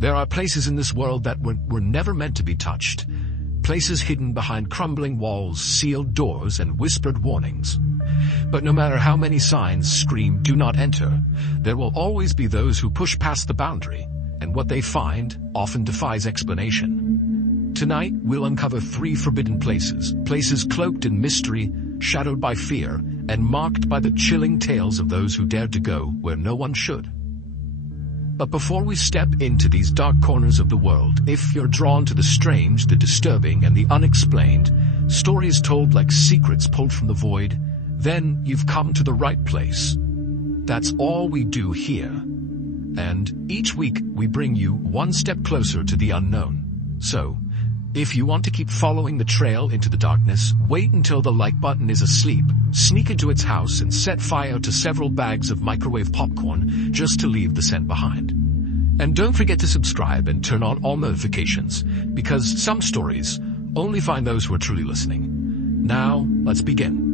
There are places in this world that were never meant to be touched. Places hidden behind crumbling walls, sealed doors, and whispered warnings. But no matter how many signs scream, "Do not enter," there will always be those who push past the boundary, and what they find often defies explanation. Tonight, we'll uncover 3 forbidden places, places cloaked in mystery, shadowed by fear, and marked by the chilling tales of those who dared to go where no one should. But before we step into these dark corners of the world, if you're drawn to the strange, the disturbing, and the unexplained, stories told like secrets pulled from the void, then you've come to the right place. That's all we do here. And each week we bring you one step closer to the unknown. So, if you want to keep following the trail into the darkness, wait until the like button is asleep, sneak into its house and set fire to several bags of microwave popcorn just to leave the scent behind. And don't forget to subscribe and turn on all notifications, because some stories only find those who are truly listening. Now, let's begin.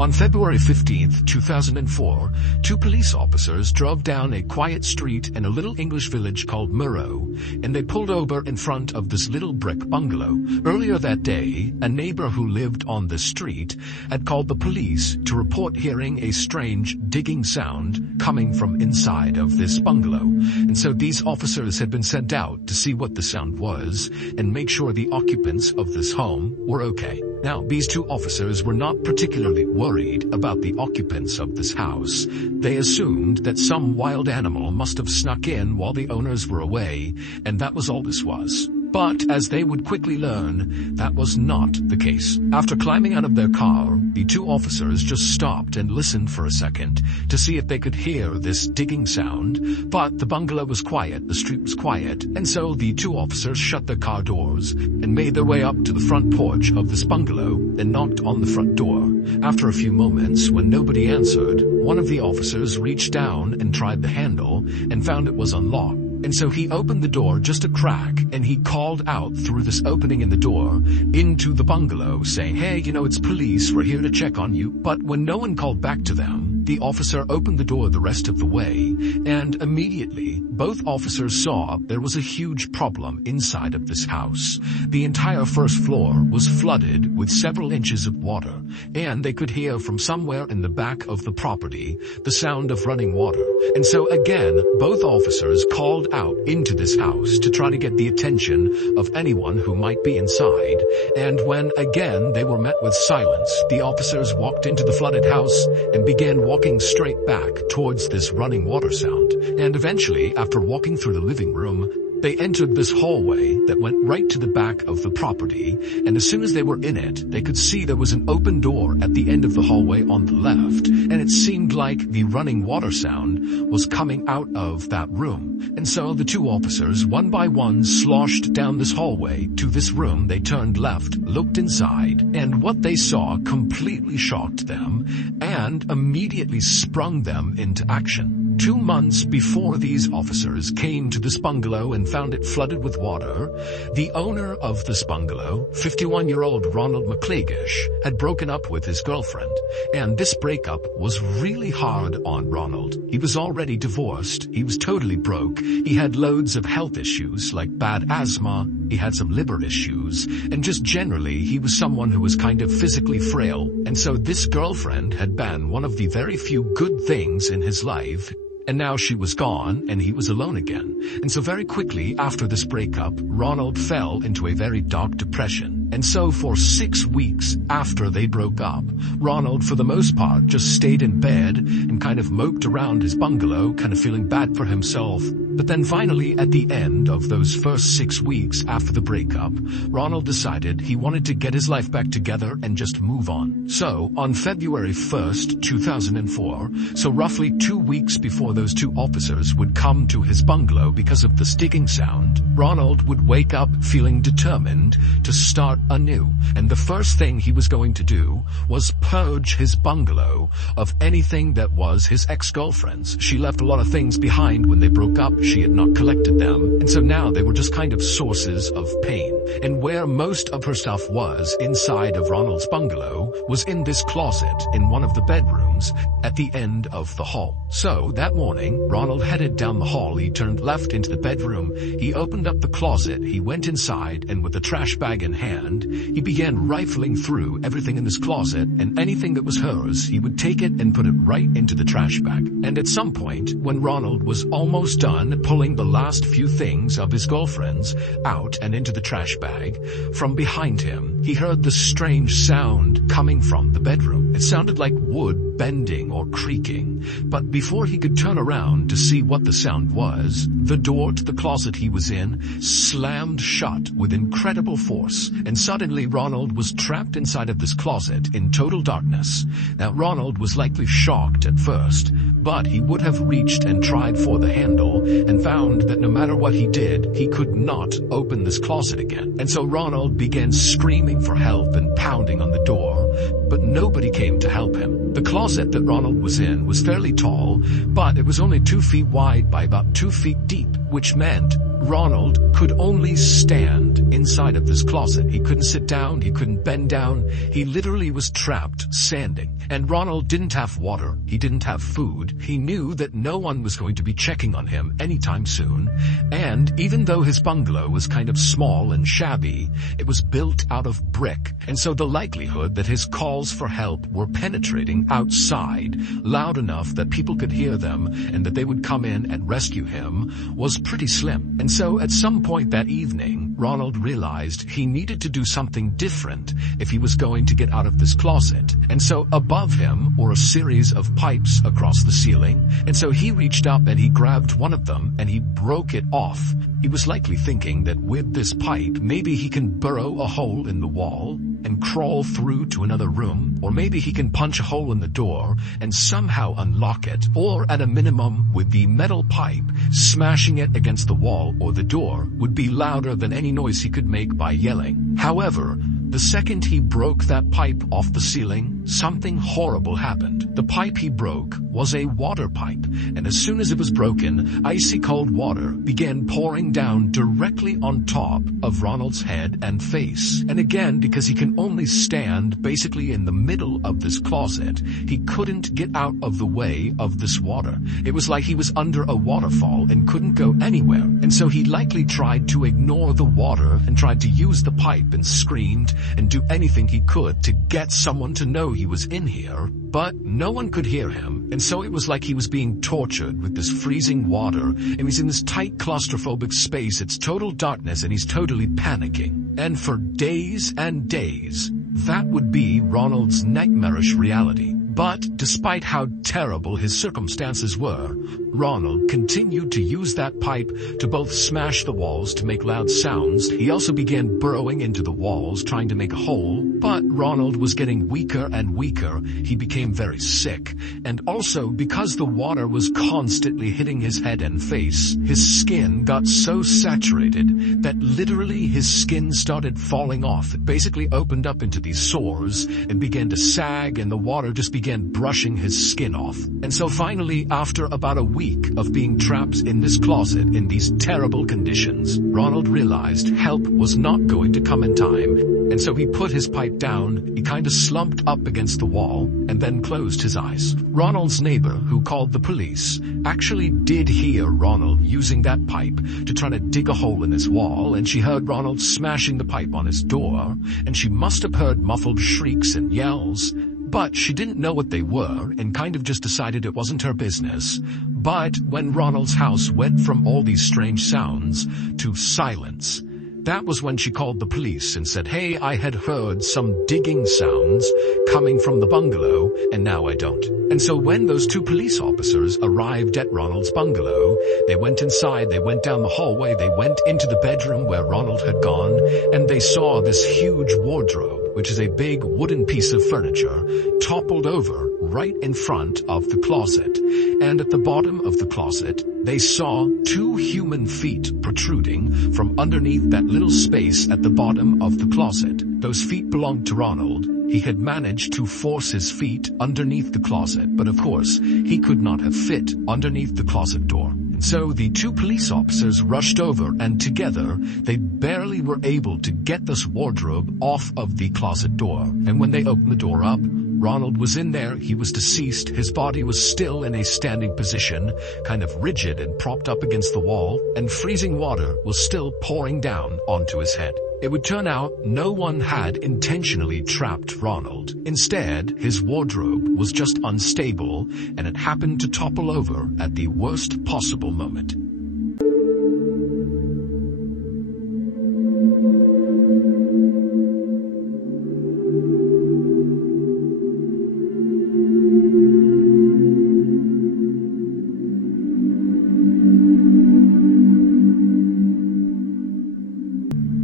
On February 15, 2004, 2 police officers drove down a quiet street in a little English village called Murrow, and they pulled over in front of this little brick bungalow. Earlier that day, a neighbor who lived on the street had called the police to report hearing a strange digging sound coming from inside of this bungalow. And so these officers had been sent out to see what the sound was and make sure the occupants of this home were okay. Now, these 2 officers were not particularly worried about the occupants of this house. They assumed that some wild animal must have snuck in while the owners were away, and that was all this was. But, as they would quickly learn, that was not the case. After climbing out of their car, the 2 officers just stopped and listened for a second to see if they could hear this digging sound, but the bungalow was quiet, the street was quiet, and so the 2 officers shut their car doors and made their way up to the front porch of this bungalow and knocked on the front door. After a few moments, when nobody answered, one of the officers reached down and tried the handle and found it was unlocked. And so he opened the door just a crack, and he called out through this opening in the door into the bungalow, saying, "Hey, it's police, we're here to check on you." But when no one called back to them, the officer opened the door the rest of the way, and immediately both officers saw there was a huge problem inside of this house. The entire first floor was flooded with several inches of water, and they could hear from somewhere in the back of the property the sound of running water. And so again, both officers called out into this house to try to get the attention of anyone who might be inside. And when again they were met with silence, the officers walked into the flooded house and began walking straight back towards this running water sound. And eventually, after walking through the living room, they entered this hallway that went right to the back of the property, and as soon as they were in it, they could see there was an open door at the end of the hallway on the left, and it seemed like the running water sound was coming out of that room. And so the 2 officers, one by one, sloshed down this hallway to this room. They turned left, looked inside, and what they saw completely shocked them and immediately sprung them into action. 2 months before these officers came to this bungalow and found it flooded with water, the owner of this bungalow, 51-year-old Ronald McClegish, had broken up with his girlfriend. And this breakup was really hard on Ronald. He was already divorced, he was totally broke, he had loads of health issues like bad asthma, he had some liver issues, and just generally he was someone who was kind of physically frail. And so this girlfriend had been one of the very few good things in his life. And now she was gone, and he was alone again. And so very quickly after this breakup, Ronald fell into a very dark depression. And so for 6 weeks after they broke up, Ronald, for the most part, just stayed in bed and kind of moped around his bungalow, kind of feeling bad for himself. But then finally, at the end of those first 6 weeks after the breakup, Ronald decided he wanted to get his life back together and just move on. So, on February 1st, 2004, so roughly 2 weeks before those 2 officers would come to his bungalow because of the digging sound, Ronald would wake up feeling determined to start anew, and the first thing he was going to do was purge his bungalow of anything that was his ex-girlfriend's. She left a lot of things behind when they broke up. She had not collected them, and so now they were just kind of sources of pain. And where most of her stuff was inside of Ronald's bungalow was in this closet in one of the bedrooms at the end of the hall. So that morning, Ronald headed down the hall. He turned left into the bedroom. He opened up the closet. He went inside, and with the trash bag in hand, he began rifling through everything in this closet, and anything that was hers, he would take it and put it right into the trash bag. And at some point, when Ronald was almost done pulling the last few things of his girlfriend's out and into the trash bag, from behind him, he heard the strange sound coming from the bedroom. It sounded like wood bending or creaking, but before he could turn around to see what the sound was, the door to the closet he was in slammed shut with incredible force, and suddenly Ronald was trapped inside of this closet in total darkness. Now Ronald was likely shocked at first, but he would have reached and tried for the handle and found that no matter what he did, he could not open this closet again. And so Ronald began screaming for help and pounding on the door, but nobody came to help him. The closet that Ronald was in was fairly tall, but it was only 2 feet wide by about 2 feet deep, which meant Ronald could only stand inside of this closet. He couldn't sit down, he couldn't bend down, he literally was trapped standing. And Ronald didn't have water, he didn't have food, he knew that no one was going to be checking on him anytime soon, and even though his bungalow was kind of small and shabby, it was built out of brick, and so the likelihood that his calls for help were penetrating outside loud enough that people could hear them and that they would come in and rescue him was pretty slim. And so at some point that evening, Ronald realized he needed to do something different if he was going to get out of this closet. And so above him were a series of pipes across the ceiling, and so he reached up and he grabbed one of them and he broke it off. He was likely thinking that with this pipe, maybe he can burrow a hole in the wall and crawl through to another room, or maybe he can punch a hole in the door and somehow unlock it, or at a minimum with the metal pipe, smashing it against the wall or the door would be louder than any noise he could make by yelling. However, the second he broke that pipe off the ceiling, something horrible happened. The pipe he broke was a water pipe, and as soon as it was broken, icy cold water began pouring down directly on top of Ronald's head and face. And again, because he can only stand basically in the middle of this closet, he couldn't get out of the way of this water. It was like he was under a waterfall and couldn't go anywhere. And so he likely tried to ignore the water and tried to use the pipe and screamed and do anything he could to get someone to know he was in here, but no one could hear him, and so it was like he was being tortured with this freezing water, and he's in this tight claustrophobic space, it's total darkness, and he's totally panicking. And for days and days, that would be Ronald's nightmarish reality. But despite how terrible his circumstances were, Ronald continued to use that pipe to both smash the walls to make loud sounds. He also began burrowing into the walls, trying to make a hole. But Ronald was getting weaker and weaker. He became very sick. And also, because the water was constantly hitting his head and face, his skin got so saturated that literally his skin started falling off. It basically opened up into these sores and began to sag, and the water just began brushing his skin off. And so finally, after about a week of being trapped in this closet in these terrible conditions, Ronald realized help was not going to come in time. And so he put his pipe down, he kind of slumped up against the wall, and then closed his eyes. Ronald's neighbor, who called the police, actually did hear Ronald using that pipe to try to dig a hole in his wall, and she heard Ronald smashing the pipe on his door, and she must have heard muffled shrieks and yells. But she didn't know what they were and kind of just decided it wasn't her business. But when Ronald's house went from all these strange sounds to silence, that was when she called the police and said, "Hey, I had heard some digging sounds coming from the bungalow, and now I don't." And so when those two police officers arrived at Ronald's bungalow, they went inside, they went down the hallway, they went into the bedroom where Ronald had gone, and they saw this huge wardrobe, which is a big wooden piece of furniture, toppled over right in front of the closet. And at the bottom of the closet, they saw two human feet protruding from underneath that little space at the bottom of the closet. Those feet belonged to Ronald. He had managed to force his feet underneath the closet, but of course, he could not have fit underneath the closet door. And so the two police officers rushed over, and together, they barely were able to get this wardrobe off of the closet door. And when they opened the door up, Ronald was in there. He was deceased. His body was still in a standing position, kind of rigid and propped up against the wall, and freezing water was still pouring down onto his head. It would turn out no one had intentionally trapped Ronald. Instead, his wardrobe was just unstable, and it happened to topple over at the worst possible moment.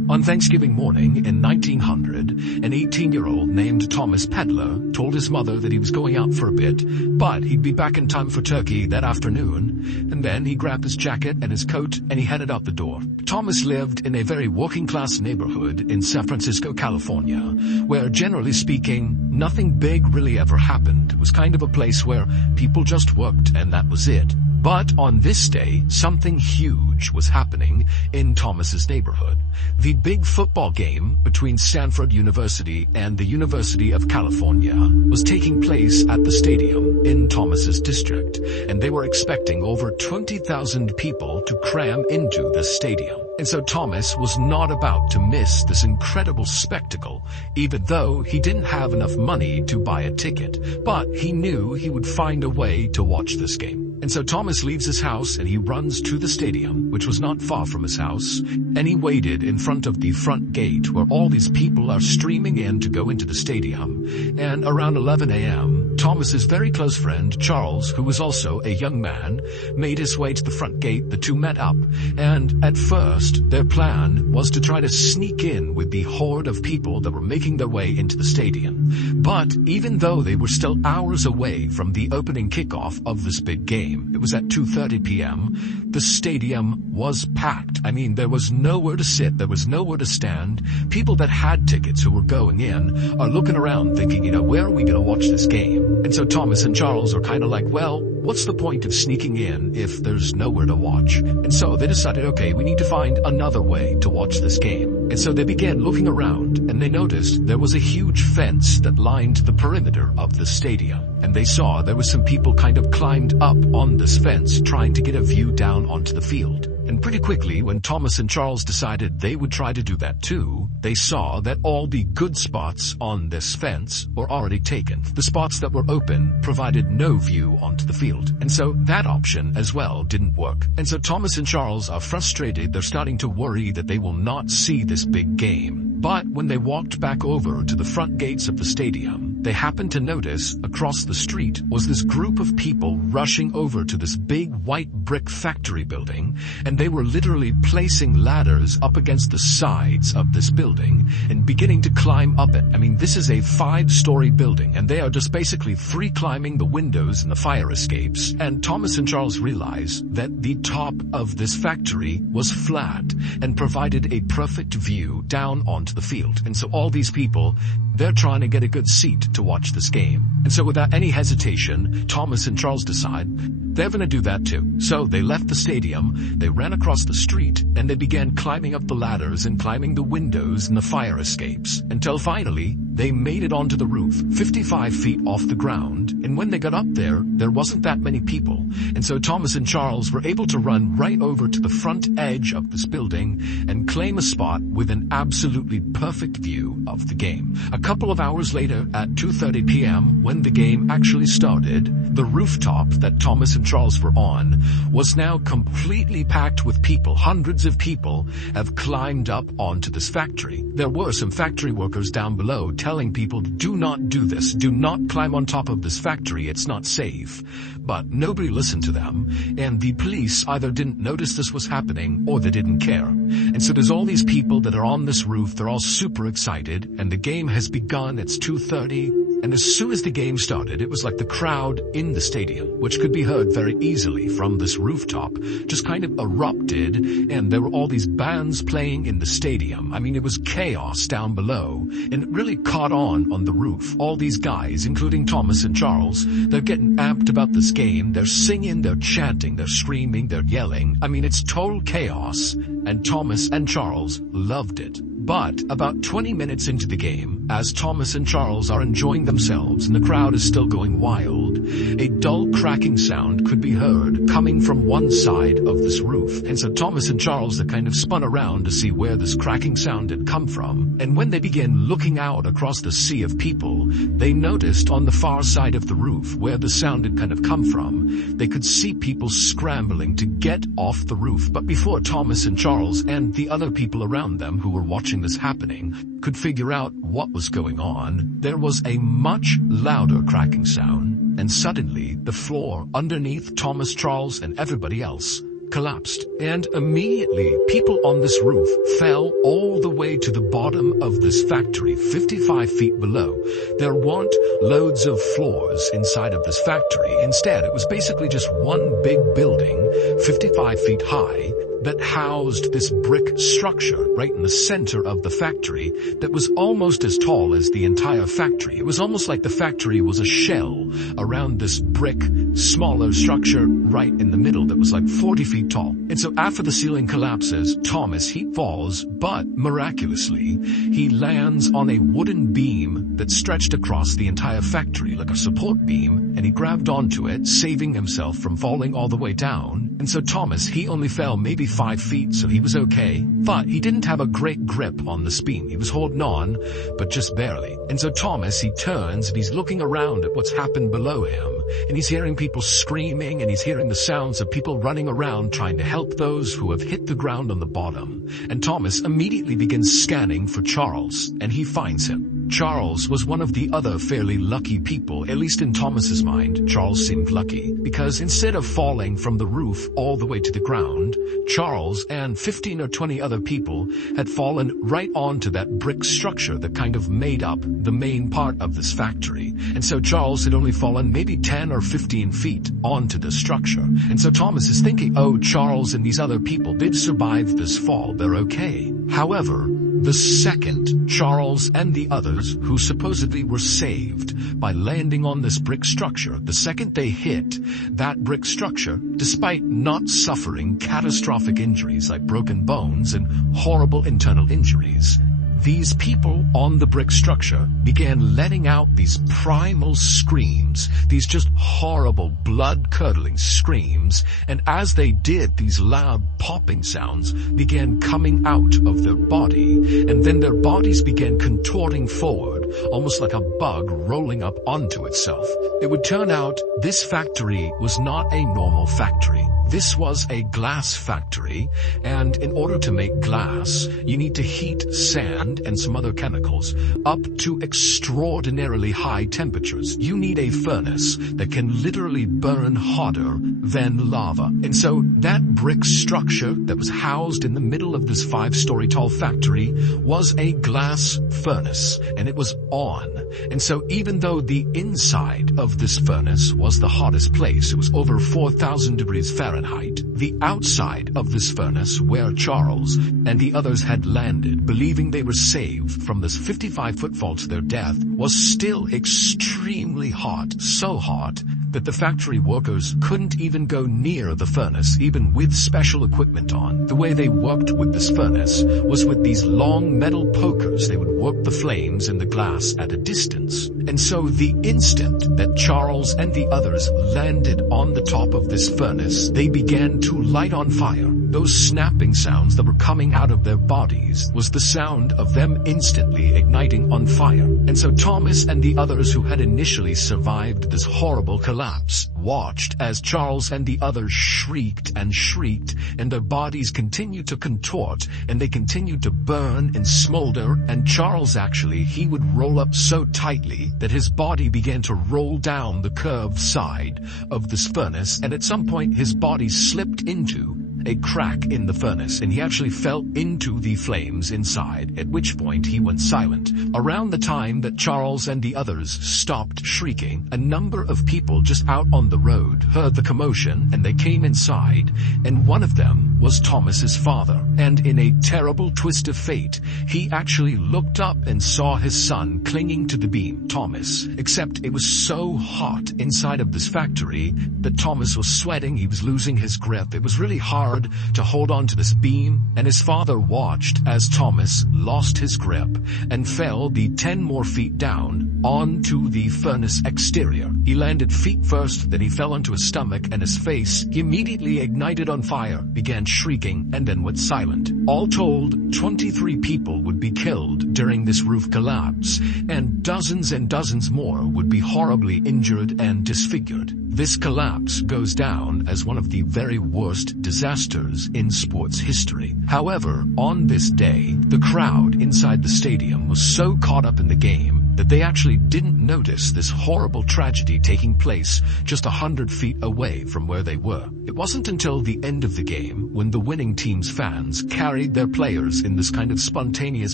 On Thanksgiving morning in 1900, an 18-year-old named Thomas Peddler told his mother that he was going out for a bit, but he'd be back in time for turkey that afternoon, and then he grabbed his jacket and his coat and he headed out the door. Thomas lived in a very working-class neighborhood in San Francisco, California, where, generally speaking, nothing big really ever happened. It was kind of a place where people just worked and that was it. But on this day, something huge was happening in Thomas's neighborhood. The big football game between Stanford University and the University of California was taking place at the stadium in Thomas's district, and they were expecting over 20,000 people to cram into the stadium. And so Thomas was not about to miss this incredible spectacle, even though he didn't have enough money to buy a ticket. But he knew he would find a way to watch this game. And so Thomas leaves his house and he runs to the stadium, which was not far from his house, and he waited in front of the front gate where all these people are streaming in to go into the stadium. And around 11 a.m., Thomas's very close friend, Charles, who was also a young man, made his way to the front gate. The two met up, and at first, their plan was to try to sneak in with the horde of people that were making their way into the stadium. But even though they were still hours away from the opening kickoff of this big game, it was at 2:30 p.m., the stadium was packed. I mean, there was nowhere to sit, there was nowhere to stand. People that had tickets who were going in are looking around thinking, where are we going to watch this game? And so Thomas and Charles are kind of like, well, what's the point of sneaking in if there's nowhere to watch? And so they decided, okay, we need to find another way to watch this game. And so they began looking around, and they noticed there was a huge fence that lined the perimeter of the stadium. And they saw there was some people kind of climbed up on this fence trying to get a view down onto the field. And pretty quickly, when Thomas and Charles decided they would try to do that too, they saw that all the good spots on this fence were already taken. The spots that were open provided no view onto the field. And so that option as well didn't work. And so Thomas and Charles are frustrated. They're starting to worry that they will not see this big game. But when they walked back over to the front gates of the stadium, they happened to notice across the street was this group of people rushing over to this big white brick factory building, and they were literally placing ladders up against the sides of this building and beginning to climb up it. I mean, this is a 5-story building, and they are just basically free climbing the windows and the fire escapes. And Thomas and Charles realized that the top of this factory was flat and provided a perfect view down onto the field. And so all these people, they're trying to get a good seat to watch this game. And so without any hesitation, Thomas and Charles decide they're going to do that too. So they left the stadium, they ran across the street, and they began climbing up the ladders and climbing the windows and the fire escapes, until finally they made it onto the roof, 55 feet off the ground. And when they got up there wasn't that many people. And so Thomas and Charles were able to run right over to the front edge of this building and claim a spot with an absolutely perfect view of the game. A couple of hours later, at 2:30 p.m., when the game actually started, the rooftop that Thomas and Charles were on was now completely packed with people. Hundreds of people have climbed up onto this factory. There were some factory workers down below telling people, do not do this, do not climb on top of this factory, it's not safe. But nobody listened to them, and the police either didn't notice this was happening or they didn't care. And so there's all these people that are on this roof, they're all super excited, and the game has begun. It's 2:30, and as soon as the game started, it was like the crowd in the stadium, which could be heard very easily from this rooftop, just kind of erupted, and there were all these bands playing in the stadium. I mean, it was chaos down below, and it really caught on the roof. All these guys, including Thomas and Charles, they're getting amped about this game. They're singing, they're chanting, they're screaming, they're yelling. I mean, it's total chaos, and Thomas and Charles loved it. But about 20 minutes into the game, as Thomas and Charles are enjoying themselves and the crowd is still going wild, a dull cracking sound could be heard coming from one side of this roof. And so Thomas and Charles, they kind of spun around to see where this cracking sound had come from. And when they began looking out across the sea of people, they noticed on the far side of the roof where the sound had kind of come from, they could see people scrambling to get off the roof. But before Thomas and Charles and the other people around them who were watching this happening could figure out what was going on, there was a much louder cracking sound, and suddenly the floor underneath Thomas, Charles, and everybody else collapsed, and immediately people on this roof fell all the way to the bottom of this factory, 55 feet below. There weren't loads of floors inside of this factory. Instead, it was basically just one big building, 55 feet high, that housed this brick structure right in the center of the factory that was almost as tall as the entire factory. It was almost like the factory was a shell around this brick, smaller structure right in the middle that was like 40 feet tall. And so after the ceiling collapses, Thomas, he falls, but miraculously, he lands on a wooden beam that stretched across the entire factory like a support beam, and he grabbed onto it, saving himself from falling all the way down. And so Thomas, he only fell maybe 5 feet, so he was okay. But he didn't have a great grip on this beam. He was holding on, but just barely. And so Thomas, he turns and he's looking around at what's happened below him. And he's hearing people screaming, and he's hearing the sounds of people running around trying to help those who have hit the ground on the bottom. And Thomas immediately begins scanning for Charles, and he finds him. Charles was one of the other fairly lucky people, at least in Thomas's mind. Charles seemed lucky, because instead of falling from the roof all the way to the ground, Charles and 15 or 20 other people had fallen right onto that brick structure that kind of made up the main part of this factory. And so Charles had only fallen maybe 10 or 15 feet onto the structure. And so Thomas is thinking, oh, Charles and these other people did survive this fall, they're okay. However, the second Charles and the others, who supposedly were saved by landing on this brick structure, the second they hit that brick structure, despite not suffering catastrophic injuries like broken bones and horrible internal injuries, these people on the brick structure began letting out these primal screams, these just horrible, blood-curdling screams, and as they did, these loud popping sounds began coming out of their body, and then their bodies began contorting forward, almost like a bug rolling up onto itself. It would turn out this factory was not a normal factory. This was a glass factory, and in order to make glass, you need to heat sand and some other chemicals up to extraordinarily high temperatures. You need a furnace that can literally burn hotter than lava. And so that brick structure that was housed in the middle of this 5-story tall factory was a glass furnace, and it was on. And so even though the inside of this furnace was the hottest place, it was over 4,000 degrees Fahrenheit, the outside of this furnace, where Charles and the others had landed, believing they were saved from this 55-foot fall to their death, was still extremely hot, so hot that the factory workers couldn't even go near the furnace, even with special equipment on. The way they worked with this furnace was with these long metal pokers. They would work the flames in the glass at a distance. And so the instant that Charles and the others landed on the top of this furnace, they began to light on fire. those snapping sounds that were coming out of their bodies was the sound of them instantly igniting on fire. And so Thomas and the others who had initially survived this horrible collapse watched as Charles and the others shrieked and shrieked, and their bodies continued to contort, and they continued to burn and smolder, and Charles actually, he would roll up so tightly that his body began to roll down the curved side of this furnace, and at some point his body slipped into a crack in the furnace, and he actually fell into the flames inside, at which point he went silent. Around the time that Charles and the others stopped shrieking, a number of people just out on the road heard the commotion, and they came inside, and one of them was Thomas's father. And in a terrible twist of fate, he actually looked up and saw his son clinging to the beam. Thomas, except it was so hot inside of this factory that Thomas was sweating, he was losing his grip. It was really hard to hold on to this beam, and his father watched as Thomas lost his grip and fell the 10 more feet down onto the furnace exterior. He landed feet first, then he fell onto his stomach, and his face immediately ignited on fire, began shrieking, and then went silent. All told, 23 people would be killed during this roof collapse, and dozens more would be horribly injured and disfigured. This collapse goes down as one of the very worst disasters in sports history. However, on this day, the crowd inside the stadium was so caught up in the game that they actually didn't notice this horrible tragedy taking place just 100 feet away from where they were. It wasn't until the end of the game, when the winning team's fans carried their players in this kind of spontaneous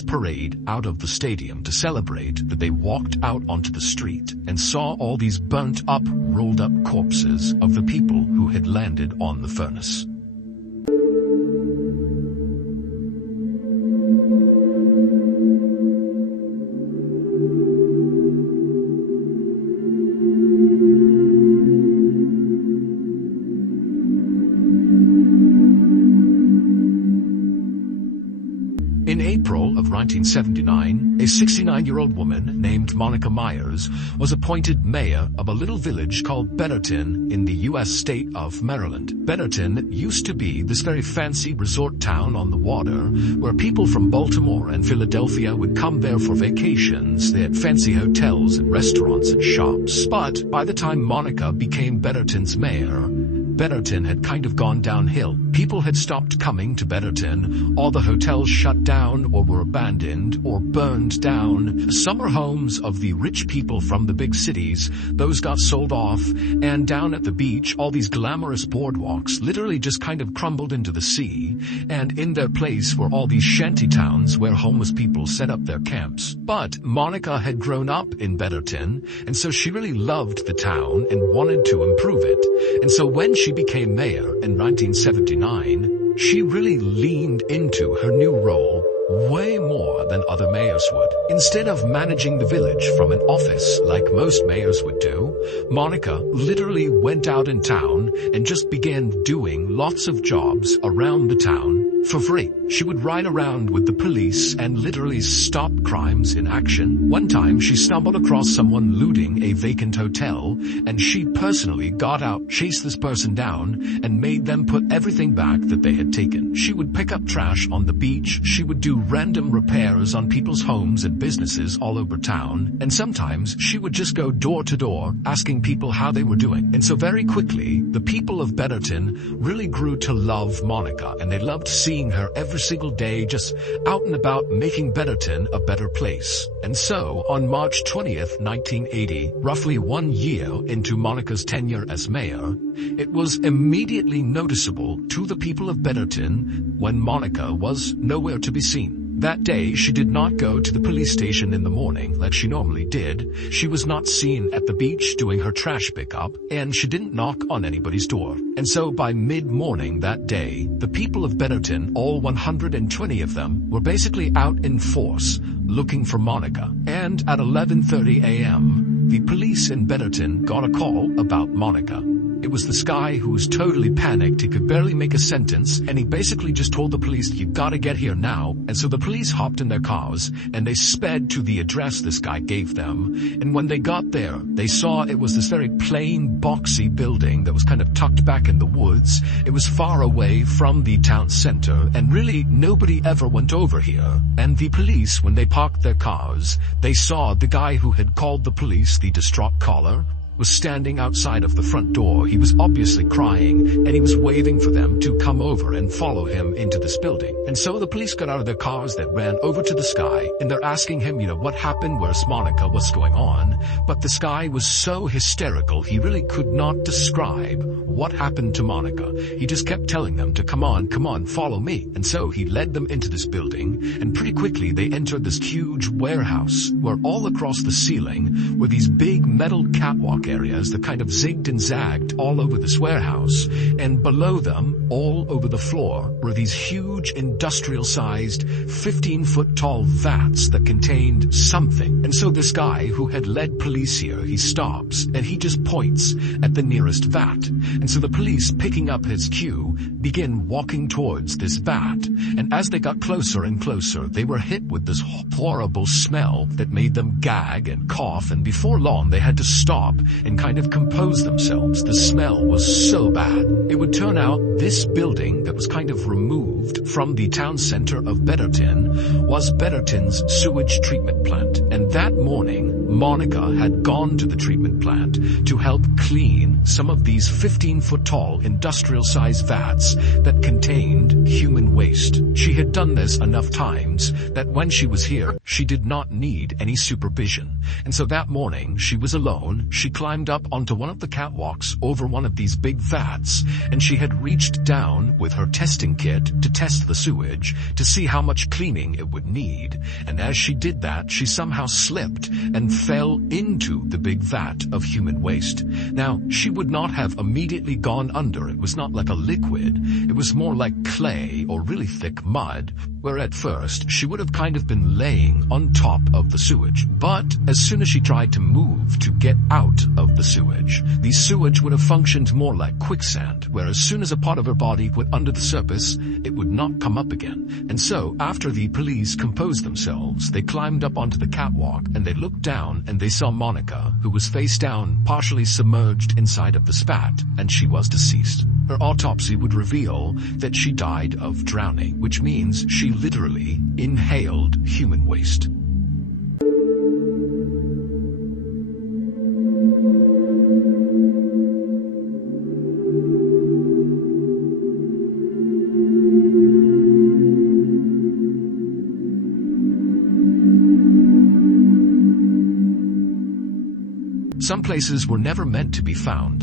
parade out of the stadium to celebrate, that they walked out onto the street and saw all these burnt up, rolled up corpses of the people who had landed on the furnace. In April of 1979, a 69-year-old woman named Monica Myers was appointed mayor of a little village called Betterton in the U.S. state of Maryland. Betterton used to be this very fancy resort town on the water where people from Baltimore and Philadelphia would come there for vacations. They had fancy hotels and restaurants and shops. But by the time Monica became Betterton's mayor, Betterton had kind of gone downhill. People had stopped coming to Betterton, all the hotels shut down or were abandoned or burned down. The summer homes of the rich people from the big cities, those got sold off, and down at the beach, all these glamorous boardwalks literally just kind of crumbled into the sea, and in their place were all these shanty towns where homeless people set up their camps. But Monica had grown up in Betterton, and so she really loved the town and wanted to improve it. And so when she became mayor in 1979, she really leaned into her new role way more than other mayors would. Instead of managing the village from an office like most mayors would do, Monica literally went out in town and just began doing lots of jobs around the town for free. She would ride around with the police and literally stop crimes in action. One time she stumbled across someone looting a vacant hotel, and she personally got out, chased this person down, and made them put everything back that they had taken. She would pick up trash on the beach, she would do random repairs on people's homes and businesses all over town, and sometimes she would just go door to door asking people how they were doing. And so very quickly, the people of Betterton really grew to love Monica, and they loved seeing her every single day just out and about making Betterton a better place. And so, on March 20th, 1980, roughly 1 year into Monica's tenure as mayor, it was immediately noticeable to the people of Betterton when Monica was nowhere to be seen. That day, she did not go to the police station in the morning like she normally did. She was not seen at the beach doing her trash pickup, and she didn't knock on anybody's door. And so by mid-morning that day, the people of Betterton, all 120 of them, were basically out in force looking for Monica. And at 11:30 a.m., the police in Betterton got a call about Monica. It was this guy who was totally panicked. He could barely make a sentence, and he basically just told the police, "You gotta get here now." And so the police hopped in their cars, and they sped to the address this guy gave them. And when they got there, they saw it was this very plain, boxy building that was kind of tucked back in the woods. It was far away from the town center, and really nobody ever went over here. And the police, when they parked their cars, they saw the guy who had called the police, the distraught caller, was standing outside of the front door. He was obviously crying, and he was waving for them to come over and follow him into this building. And so the police got out of their cars that ran over to the sky, and they're asking him, what happened? Where's Monica? What's going on? But this guy was so hysterical, he really could not describe what happened to Monica. He just kept telling them to come on, follow me. And so he led them into this building, and pretty quickly they entered this huge warehouse where all across the ceiling were these big metal catwalk areas that kind of zigged and zagged all over this warehouse, and below them, all over the floor, were these huge industrial-sized 15-foot tall vats that contained something. And so this guy who had led police here, he stops and he just points at the nearest vat. And so the police, picking up his cue, begin walking towards this vat. And as they got closer and closer, they were hit with this horrible smell that made them gag and cough, and before long they had to stop and kind of compose themselves. The smell was so bad. It would turn out this building that was kind of removed from the town center of Betterton was Betterton's sewage treatment plant. And that morning, Monica had gone to the treatment plant to help clean some of these 15-foot tall industrial-sized vats that contained human waste. She had done this enough times that when she was here, she did not need any supervision. And so that morning, she was alone. She climbed up onto one of the catwalks over one of these big vats, and she had reached down with her testing kit to test the sewage to see how much cleaning it would need. And as she did that, she somehow slipped and fell into the big vat of human waste. Now, she would not have immediately gone under. It was not like a liquid. It was more like clay or really thick mud, where at first she would have kind of been laying on top of the sewage. But as soon as she tried to move to get out of the sewage would have functioned more like quicksand, where as soon as a part of her body went under the surface, it would not come up again. And so, after the police composed themselves, they climbed up onto the catwalk, and they looked down, and they saw Monica, who was face down, partially submerged inside of the spat, and she was deceased. Her autopsy would reveal that she died of drowning, which means she literally inhaled human waste. Some places were never meant to be found,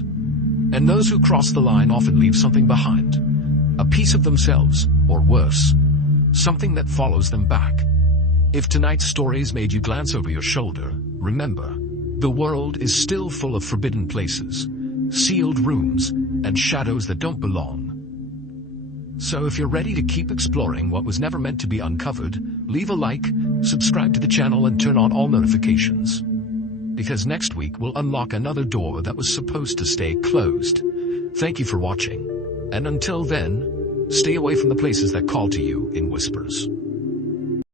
and those who cross the line often leave something behind, a piece of themselves, or worse, something that follows them back. If tonight's stories made you glance over your shoulder, remember, the world is still full of forbidden places, sealed rooms, and shadows that don't belong. So if you're ready to keep exploring what was never meant to be uncovered, leave a like, subscribe to the channel, and turn on all notifications. Because next week we'll unlock another door that was supposed to stay closed. Thank you for watching, and until then, stay away from the places that call to you in whispers.